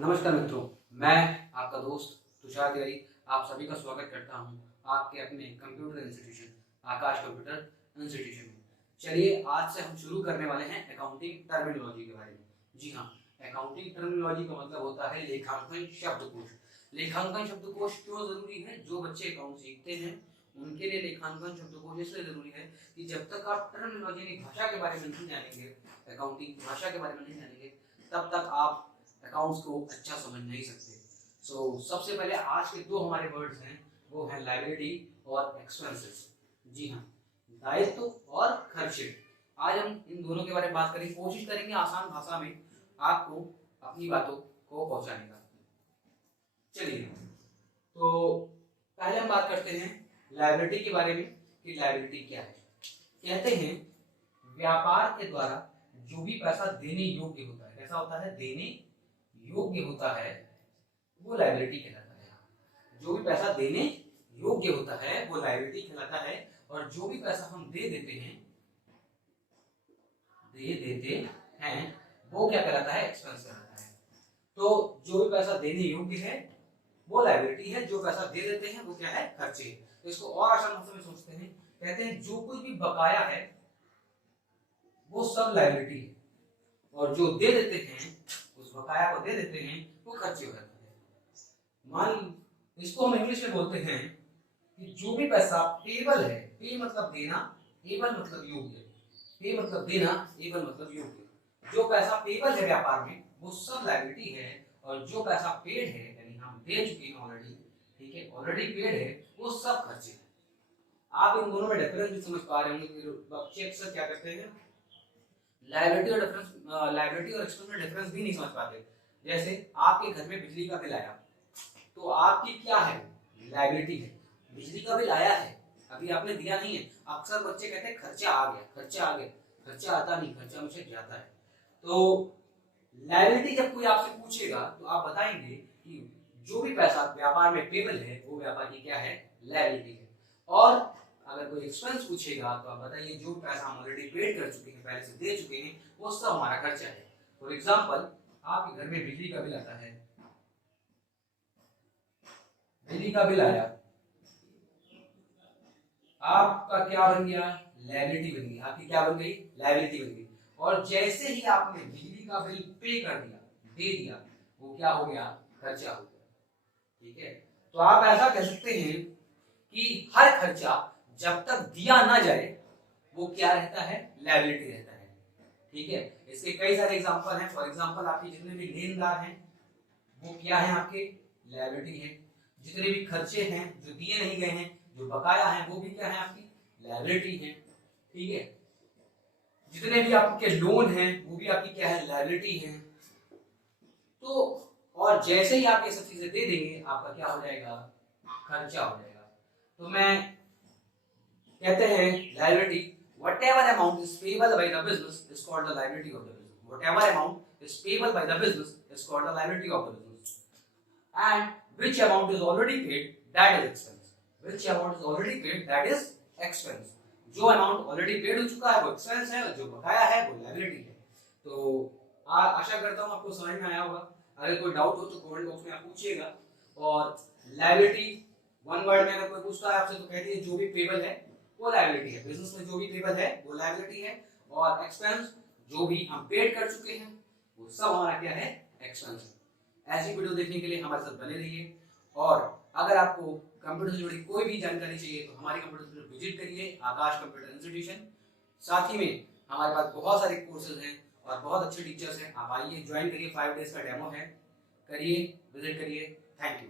नमस्कार मित्रों, मैं आपका दोस्त तुषार तिवारी आप सभी का स्वागत करता हूं आपके अपने कंप्यूटर इंस्टीट्यूशन आकाश कंप्यूटर इंस्टीट्यूशन में। चलिए आज से हम शुरू करने वाले हैं अकाउंटिंग टर्मिनोलॉजी के बारे में। जी हाँ, अकाउंटिंग टर्मिनोलॉजी का मतलब होता है लेखांकन शब्दकोश। लेखांकन शब्दकोश क्यों जरूरी है? जो बच्चे अकाउंट सीखते हैं उनके लिए लेखांकन शब्दकोश इसलिए जरूरी है कि जब तक आप टर्मिनोलॉजी भाषा के बारे में नहीं जानेंगे, अकाउंटिंग भाषा के बारे में नहीं जानेंगे, तब तक आप अकाउंट्स को अच्छा समझ नहीं सकते। सबसे पहले आज के दो हमारे वर्ड्स हैं, वो है लायबिलिटी और एक्सपेंसेस। जी हाँ, दायित्व और खर्चे। आज हम इन दोनों के बारे में बात करेंगे, कोशिश करेंगे आसान भाषा में आपको अपनी बातों को पहुंचाने का। चलिए, तो पहले हम बात करते हैं लायबिलिटी के बारे में कि लायबिलिटी क्या है। कहते हैं व्यापार के द्वारा जो भी पैसा देने योग्य होता है, कैसा होता है? देने योग्य होता है, वो लायबिलिटी कहलाता है। जो भी पैसा देने योग्य होता है वो लायबिलिटी कहलाता है, और जो भी पैसा हम दे देते हैं वो क्या कहलाता है? एक्सपेंस कहलाता है। तो जो भी पैसा देने योग्य है वो लायबिलिटी है, जो पैसा दे देते हैं वो क्या है? खर्चे। तो इसको और आसान भाषा में सोचते हैं, कहते हैं जो कुछ भी बकाया है वो सब लायबिलिटी है, और जो दे देते हैं उस बकाया को दे देते हैं वो खर्चे हो जाते हैं। मान इसको हम इंग्लिश में बोलते हैं कि जो भी पैसा पेबल है, पे मतलब देना, एबल मतलब योग्य, पे मतलब देना, एबल मतलब योग्य। जो पैसा पेबल है व्यापार में वो सब लायबिलिटी है, और जो पैसा पेड है यानी हम दे चुके हैं ऑलरेडी, ठीक है, ऑलरेडी पेड है, वो सब खर्चे हैं। आप इन दोनों में डिफरेंस भी समझ पा रहे होंगे। बच्चे अक्सर क्या करते हैं, लायबिलिटी और एक्सपेंस में डिफरेंस भी नहीं समझ पाते। जैसे आपके घर में बिजली का बिल आया, तो आपकी क्या है? लायबिलिटी है। बिजली का बिल आया है, अभी आपने दिया नहीं है। अक्सर बच्चे कहते हैं खर्चा आ गया, खर्चा आ गया। खर्चा आता नहीं, खर्चा हमेशा जाता है। तो लायबिलिटी जब कोई आपसे पूछेगा तो आप बताएंगे कि जो भी पैसा व्यापार में पेबल है वो व्यापार की क्या है? लायबिलिटी है। और अगर कोई एक्सपेंस पूछेगा तो आप बताइए जो पैसा हम ऑलरेडी पेड कर चुके हैं, पहले से दे चुके हैं, वो सब हमारा खर्चा है। फॉर एग्जांपल, आपके घर में बिजली का बिल आता है, बिजली का बिल आया, आपका क्या बन गया? लायबिलिटी बन गई। आपकी क्या बन गई? लायबिलिटी बन गई। और जैसे ही आपने बिजली का बिल पे कर दिया, दे दिया, वो क्या हो गया? खर्चा हो गया। ठीक है, तो आप ऐसा कह सकते हैं कि हर खर्चा जब तक दिया ना जाए वो क्या रहता है? लायबिलिटी रहता है। ठीक है, इसके कई सारे एग्जांपल हैं। फॉर एग्जांपल, आपके जितने भी लेनदार हैं वो क्या है? आपके लायबिलिटी है। जितने भी खर्चे हैं जो दिए नहीं गए हैं, जो बकाया हैं, वो भी क्या है? आपकी लायबिलिटी है। ठीक है, जितने भी आपके लोन हैं वो भी आपकी क्या है? लायबिलिटी है। तो और जैसे ही आप ये सब चीजें दे देंगे आपका क्या हो जाएगा? खर्चा हो जाएगा। तो मैं कहते हैं liability, whatever amount is payable by the business is called the liability of the business. Whatever amount is payable by the business is called the liability of the business. And which amount is already paid, that is expense. Which amount is already paid, that is expense. जो amount already paid हो चुका है वो expense है, और जो बकाया है वो लायबिलिटी है। तो आशा करता हूँ आपको समझ में आया होगा। अगर कोई डाउट हो तो कमेंट बॉक्स में आप पूछिएगा। और लायबिलिटी वन वर्ड में अगर कोई पूछता है आपसे तो कह दीजिए जो भी पेबल है वो लायबिलिटी है। बिजनेस में जो भी पेबल है वो लायबिलिटी है, और एक्सपेंस जो भी हम पेड कर चुके हैं वो सब हमारा क्या है? एक्सपेंस है। ऐसी वीडियो देखने के लिए हमारे साथ बने रहिए। और अगर आपको कंप्यूटर से जुड़ी कोई भी जानकारी चाहिए तो हमारे कंप्यूटर सेंटर विजिट करिए, आकाश कंप्यूटर इंस्टीट्यूशन। साथ ही में हमारे पास बहुत सारे कोर्सेज हैं और बहुत अच्छे टीचर्स हैं। आप आइए, ज्वाइन करिए, 5 डेज का डेमो है, करिए, विजिट करिए। Thank you.